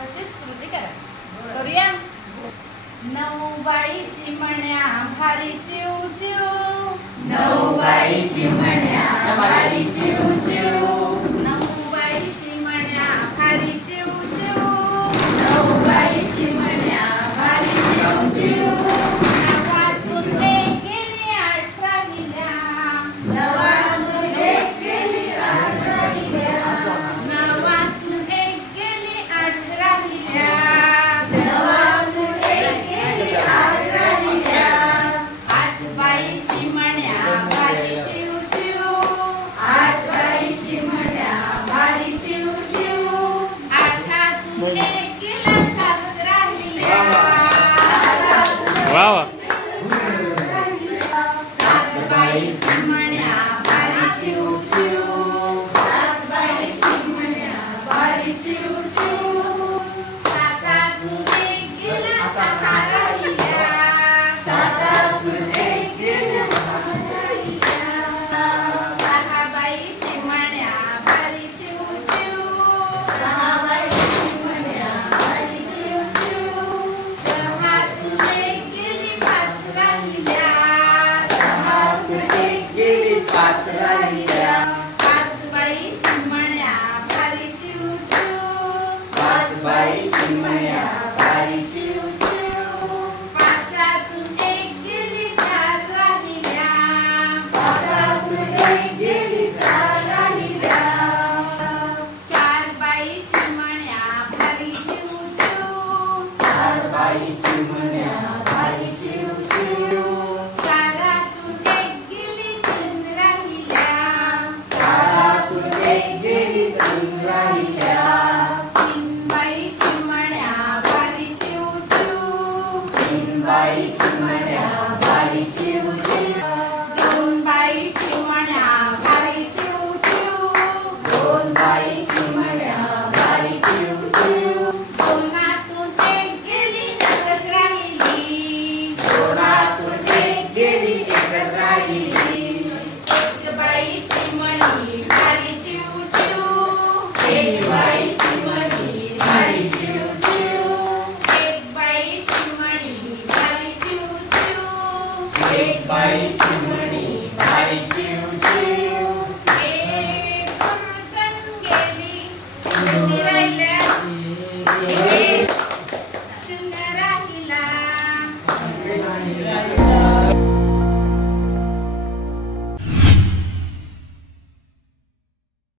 तशीच कृती करायची. करूया. नऊबाई चिमण्या भारी चिव चिव, नऊबाई चिमण्या भारी चिव चिव, नऊबाई चिमण्या भारी चिव चिव, नऊबाई चिमण्या भारी चिव चिव, नवातून एक गेली 18 हिल्या, नवातून एक गेली 18 हिल्या, नवातून एक गेली 18 हिल्या, नवातून एक गेली 18 हिल्या, 8 बाई चिमण्या भारी चिव चिव, 8 बाई चिमण्या भारी चिव चिव, 8तून एक गेला 17 हिल्या, वाह वाह. 7 बाई चिमण्या भारी चिव चिव, 7 बाई चिमण्या भारी चिव चिव, 7तून एक गेला 17 हिल्या, 7तून एक गेली 18 हिल्या, 6 बाई चिमण्या भारी चिव चिव, 6 बाई चिमण्या भारी चिव चिव, 6तून एक गेली 5 राहिल्या, 6तून एक गेली 5 राहिल्या, 5 बाई चिमण्या भारी चिव चिव, 5 बाई चिमण्या भारी चिव चिव, 5तून एक गेली 4 राहिल्या, 5तून एक गेली 4 राहिल्या, 4 बाई चिमण्या भारी चिव चिव, 4 बाई चिमण्या भारी चिव चिव, 4तून एक गेली 3 राहिल्या, 4तून एक गेली 3 राहिल्या, 3 बाई चिमण्या भारी चिव चिव, 3 बाई चिमण्या भारी चिव चिव, 2 बाई चिमण्या भारी चिव चिव, 2 बाई चिमण्या भारी चिव चिव, 2तून एक गेली 1च राहिली, 2तून एक गेली 1च राहिली, 1 बाई चिमणी भारी चिव चिव, 1